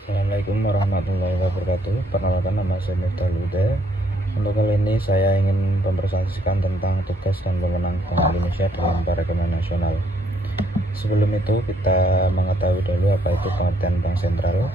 Assalamualaikum warahmatullahi wabarakatuh. Perkenalkan, nama saya Miftah Huda. Untuk kali ini saya ingin mempresentasikan tentang tugas dan wewenang Bank Indonesia dalam perekonomian nasional. Sebelum itu kita mengetahui dulu apa itu pengertian Bank Sentral.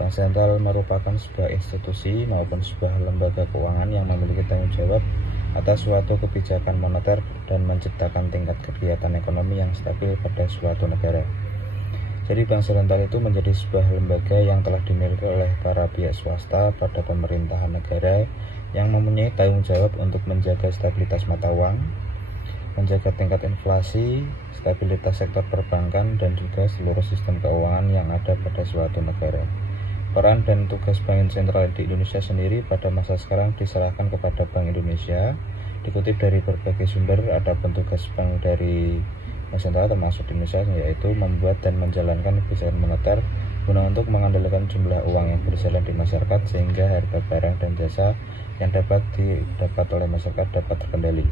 Bank Sentral merupakan sebuah institusi maupun sebuah lembaga keuangan yang memiliki tanggung jawab atas suatu kebijakan moneter dan menciptakan tingkat kegiatan ekonomi yang stabil pada suatu negara. Jadi Bank Sentral itu menjadi sebuah lembaga yang telah dimiliki oleh para pihak swasta pada pemerintahan negara yang mempunyai tanggung jawab untuk menjaga stabilitas mata uang, menjaga tingkat inflasi, stabilitas sektor perbankan, dan juga seluruh sistem keuangan yang ada pada suatu negara. Peran dan tugas Bank Sentral di Indonesia sendiri pada masa sekarang diserahkan kepada Bank Indonesia. Dikutip dari berbagai sumber, ada tugas bank dari Bank Sentral termasuk di Indonesia, yaitu membuat dan menjalankan kebijakan moneter guna untuk mengandalkan jumlah uang yang berjalan di masyarakat sehingga harga barang dan jasa yang dapat didapat oleh masyarakat dapat terkendali.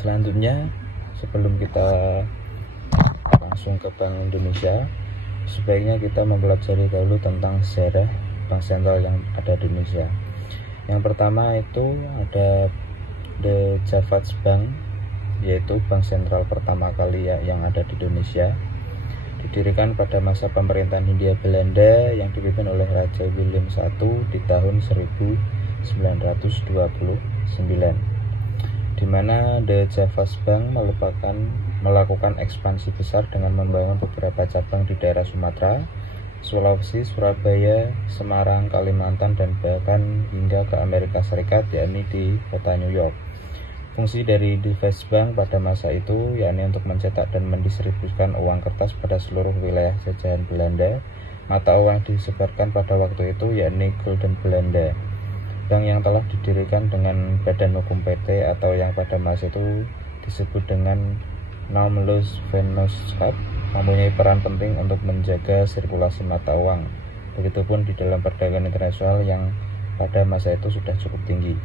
Selanjutnya, sebelum kita langsung ke Bank Indonesia, sebaiknya kita mempelajari dahulu tentang sejarah Bank Sentral yang ada di Indonesia. Yang pertama itu ada The Javads Bank, yaitu bank sentral pertama kali yang ada di Indonesia. Didirikan pada masa pemerintahan Hindia Belanda yang dipimpin oleh Raja Willem I di tahun 1929, di mana The Javads Bank melakukan ekspansi besar dengan membangun beberapa cabang di daerah Sumatera, Sulawesi, Surabaya, Semarang, Kalimantan, dan bahkan hingga ke Amerika Serikat, yakni di kota New York. Fungsi dari Javads Bank pada masa itu yakni untuk mencetak dan mendistribusikan uang kertas pada seluruh wilayah jajahan Belanda. Mata uang disebarkan pada waktu itu yakni Gulden Belanda. Bank yang telah didirikan dengan badan hukum PT atau yang pada masa itu disebut dengan Naamloosvennootschap mempunyai peran penting untuk menjaga sirkulasi mata uang. Begitupun di dalam perdagangan internasional yang pada masa itu sudah cukup tinggi.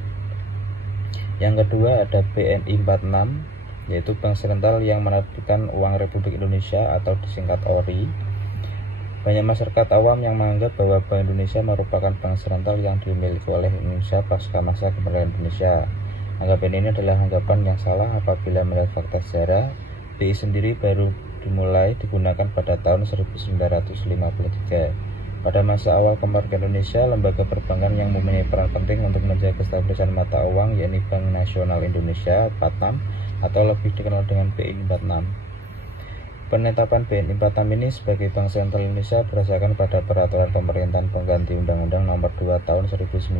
Yang kedua ada BNI 46, yaitu Bank Sentral yang menerbitkan uang Republik Indonesia atau disingkat ORI. Banyak masyarakat awam yang menganggap bahwa Bank Indonesia merupakan bank sentral yang dimiliki oleh Indonesia pasca masa kemerdekaan Indonesia. Anggapan ini adalah anggapan yang salah apabila melihat fakta sejarah. BI sendiri baru dimulai digunakan pada tahun 1953. Pada masa awal kemerdekaan Indonesia, lembaga perbankan yang mempunyai peran penting untuk menjaga kestabilisan mata uang yakni Bank Nasional Indonesia 46 atau lebih dikenal dengan BI 46. Penetapan BNI 46 ini sebagai Bank Sentral Indonesia berdasarkan pada peraturan pemerintahan pengganti Undang-Undang Nomor 2 Tahun 1946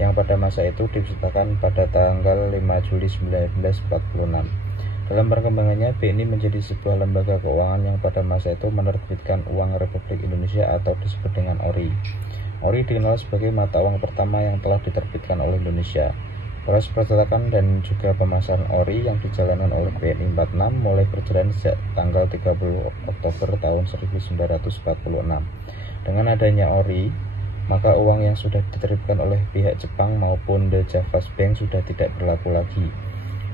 yang pada masa itu diciptakan pada tanggal 5 Juli 1946. Dalam perkembangannya, BNI menjadi sebuah lembaga keuangan yang pada masa itu menerbitkan uang Republik Indonesia atau disebut dengan ORI. ORI dikenal sebagai mata uang pertama yang telah diterbitkan oleh Indonesia. Proses percetakan dan juga pemasaran ORI yang dijalankan oleh BNI 46 mulai berjalan sejak tanggal 30 Oktober tahun 1946. Dengan adanya ORI, maka uang yang sudah diterbitkan oleh pihak Jepang maupun The Javads Bank sudah tidak berlaku lagi.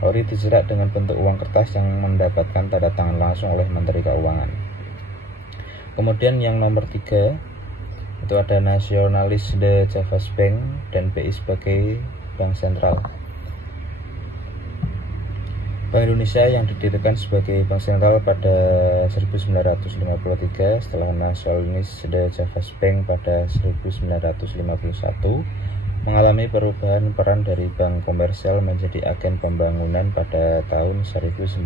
ORI dicetak dengan bentuk uang kertas yang mendapatkan tanda tangan langsung oleh Menteri Keuangan. Kemudian yang nomor 3 itu ada nasionalis The Javads Bank dan BI sebagai Bank Sentral. Bank Indonesia yang didirikan sebagai Bank Sentral pada 1953 setelah nasionalis The Javads Bank pada 1951 mengalami perubahan peran dari bank komersial menjadi agen pembangunan pada tahun 1963.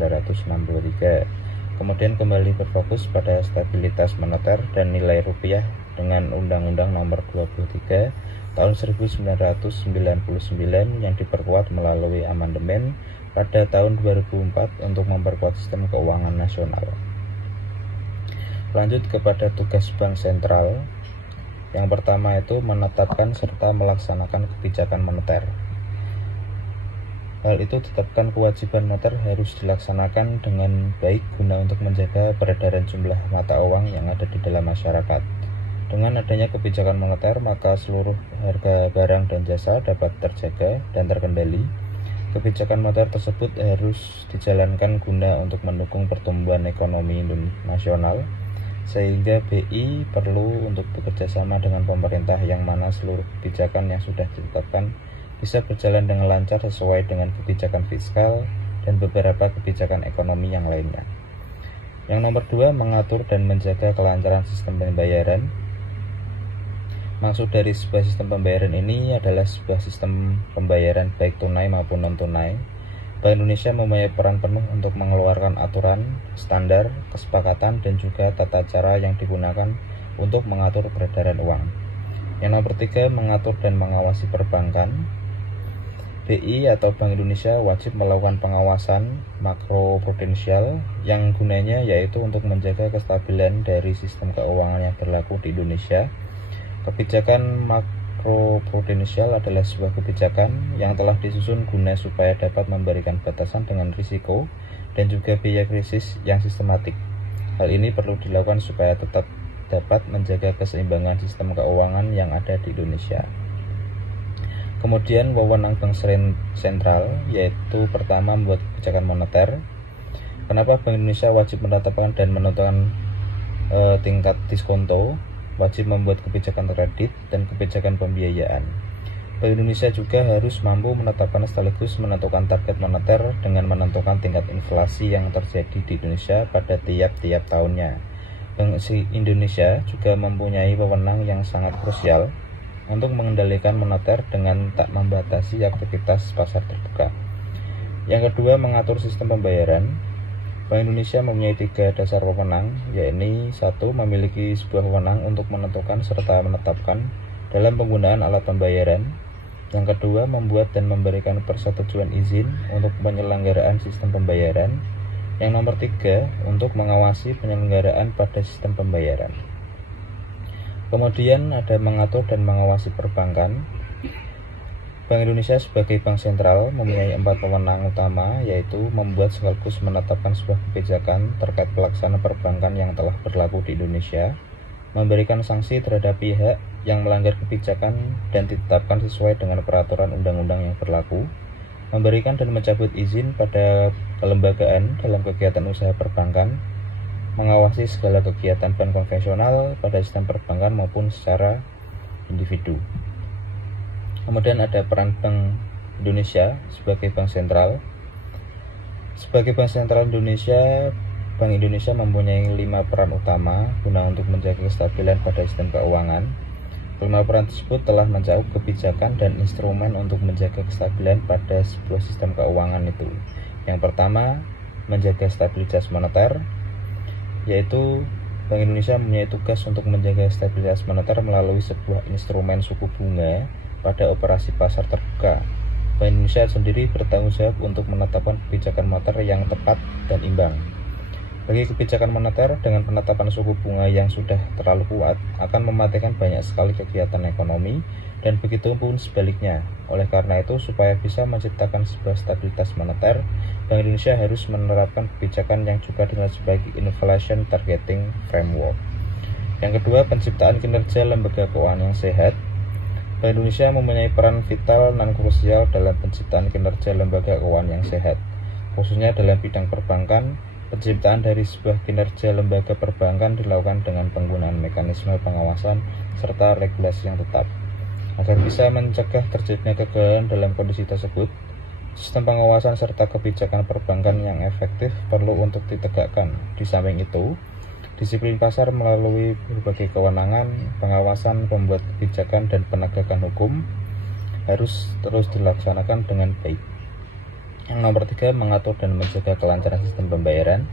Kemudian kembali berfokus pada stabilitas moneter dan nilai rupiah dengan Undang-Undang Nomor 23 tahun 1999 yang diperkuat melalui amandemen pada tahun 2004 untuk memperkuat sistem keuangan nasional. Lanjut kepada tugas Bank Sentral. Yang pertama itu menetapkan serta melaksanakan kebijakan moneter. Hal itu ditetapkan kewajiban moneter harus dilaksanakan dengan baik guna untuk menjaga peredaran jumlah mata uang yang ada di dalam masyarakat. Dengan adanya kebijakan moneter, maka seluruh harga barang dan jasa dapat terjaga dan terkendali. Kebijakan moneter tersebut harus dijalankan guna untuk mendukung pertumbuhan ekonomi nasional, sehingga BI perlu untuk bekerja sama dengan pemerintah, yang mana seluruh kebijakan yang sudah ditetapkan bisa berjalan dengan lancar sesuai dengan kebijakan fiskal dan beberapa kebijakan ekonomi yang lainnya. Yang nomor 2, mengatur dan menjaga kelancaran sistem pembayaran. Maksud dari sebuah sistem pembayaran ini adalah sebuah sistem pembayaran baik tunai maupun non-tunai. Bank Indonesia mempunyai peran penuh untuk mengeluarkan aturan, standar, kesepakatan, dan juga tata cara yang digunakan untuk mengatur peredaran uang. Yang nomor 3, mengatur dan mengawasi perbankan. BI atau Bank Indonesia wajib melakukan pengawasan makroprudensial yang gunanya yaitu untuk menjaga kestabilan dari sistem keuangan yang berlaku di Indonesia. Kebijakan makroprudensial adalah sebuah kebijakan yang telah disusun guna supaya dapat memberikan batasan dengan risiko dan juga biaya krisis yang sistematik. Hal ini perlu dilakukan supaya tetap dapat menjaga keseimbangan sistem keuangan yang ada di Indonesia. Kemudian wewenang Bank Sentral, yaitu pertama membuat kebijakan moneter. Kenapa Bank Indonesia wajib menetapkan dan menentukan tingkat diskonto, wajib membuat kebijakan kredit dan kebijakan pembiayaan. Bank Indonesia juga harus mampu menetapkan sekaligus menentukan target moneter dengan menentukan tingkat inflasi yang terjadi di Indonesia pada tiap-tiap tahunnya. Bank Indonesia juga mempunyai wewenang yang sangat krusial untuk mengendalikan moneter dengan tak membatasi aktivitas pasar terbuka. Yang kedua, mengatur sistem pembayaran. Bank Indonesia mempunyai 3 dasar wewenang, yakni 1. Memiliki sebuah wewenang untuk menentukan serta menetapkan dalam penggunaan alat pembayaran. Yang kedua, membuat dan memberikan persetujuan izin untuk penyelenggaraan sistem pembayaran. Yang nomor 3, untuk mengawasi penyelenggaraan pada sistem pembayaran. Kemudian ada mengatur dan mengawasi perbankan. Bank Indonesia sebagai bank sentral mempunyai 4 wewenang utama, yaitu membuat sekaligus menetapkan sebuah kebijakan terkait pelaksanaan perbankan yang telah berlaku di Indonesia, memberikan sanksi terhadap pihak yang melanggar kebijakan dan ditetapkan sesuai dengan peraturan undang-undang yang berlaku, memberikan dan mencabut izin pada kelembagaan dalam kegiatan usaha perbankan, mengawasi segala kegiatan bank konvensional pada sistem perbankan maupun secara individu. Kemudian ada peran Bank Indonesia sebagai bank sentral. Sebagai bank sentral Indonesia, Bank Indonesia mempunyai 5 peran utama guna untuk menjaga kestabilan pada sistem keuangan. 5 peran tersebut telah mencakup kebijakan dan instrumen untuk menjaga kestabilan pada sebuah sistem keuangan itu. Yang pertama, menjaga stabilitas moneter, yaitu Bank Indonesia mempunyai tugas untuk menjaga stabilitas moneter melalui sebuah instrumen suku bunga pada operasi pasar terbuka. Bank Indonesia sendiri bertanggung jawab untuk menetapkan kebijakan moneter yang tepat dan imbang. Bagi kebijakan moneter, dengan penetapan suku bunga yang sudah terlalu kuat akan mematikan banyak sekali kegiatan ekonomi, dan begitu pun sebaliknya. Oleh karena itu, supaya bisa menciptakan sebuah stabilitas moneter, Bank Indonesia harus menerapkan kebijakan yang juga dikenal sebagai inflation targeting framework. Yang kedua, penciptaan kinerja lembaga keuangan yang sehat. Bank Indonesia mempunyai peran vital dan krusial dalam penciptaan kinerja lembaga keuangan yang sehat, khususnya dalam bidang perbankan. Penciptaan dari sebuah kinerja lembaga perbankan dilakukan dengan penggunaan mekanisme pengawasan serta regulasi yang tetap. Agar bisa mencegah terjadinya kegagalan dalam kondisi tersebut, sistem pengawasan serta kebijakan perbankan yang efektif perlu untuk ditegakkan. Di samping itu, disiplin pasar melalui berbagai kewenangan, pengawasan, pembuat kebijakan, dan penegakan hukum harus terus dilaksanakan dengan baik. Yang nomor 3, mengatur dan menjaga kelancaran sistem pembayaran.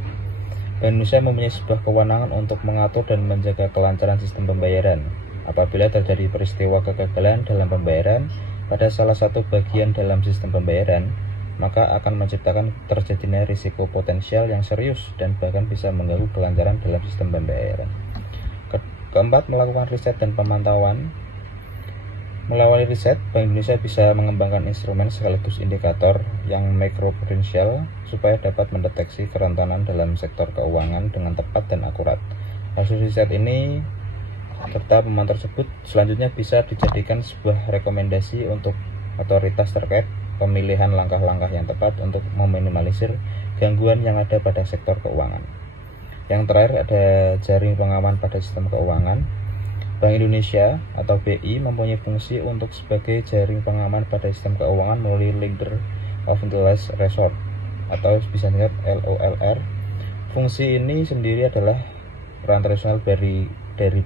Bank Indonesia mempunyai sebuah kewenangan untuk mengatur dan menjaga kelancaran sistem pembayaran. Apabila terjadi peristiwa kegagalan dalam pembayaran pada salah satu bagian dalam sistem pembayaran, maka akan menciptakan terjadinya risiko potensial yang serius dan bahkan bisa mengganggu kelancaran dalam sistem pembayaran. Keempat, melakukan riset dan pemantauan. Melalui riset, Bank Indonesia bisa mengembangkan instrumen sekaligus indikator yang makroprudensial supaya dapat mendeteksi kerentanan dalam sektor keuangan dengan tepat dan akurat. Hasil riset ini serta pemantauan tersebut selanjutnya bisa dijadikan sebuah rekomendasi untuk otoritas terkait pemilihan langkah-langkah yang tepat untuk meminimalisir gangguan yang ada pada sektor keuangan. Yang terakhir ada jaring pengaman pada sistem keuangan. Bank Indonesia atau BI mempunyai fungsi untuk sebagai jaring pengaman pada sistem keuangan melalui Leader of the Last Resort atau bisa disingkat LOLR. Fungsi ini sendiri adalah peran tradisional dari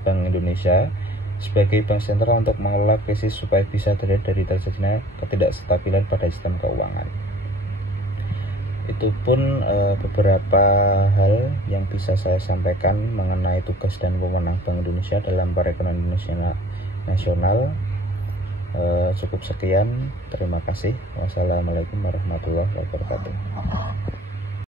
Bank Indonesia sebagai bank sentral untuk mengelola krisis supaya bisa terhindar dari terjadinya ketidakstabilan pada sistem keuangan. Itu pun beberapa hal yang bisa saya sampaikan mengenai tugas dan wewenang Bank Indonesia dalam perekonomian nasional. Cukup sekian, terima kasih. Wassalamualaikum warahmatullahi wabarakatuh.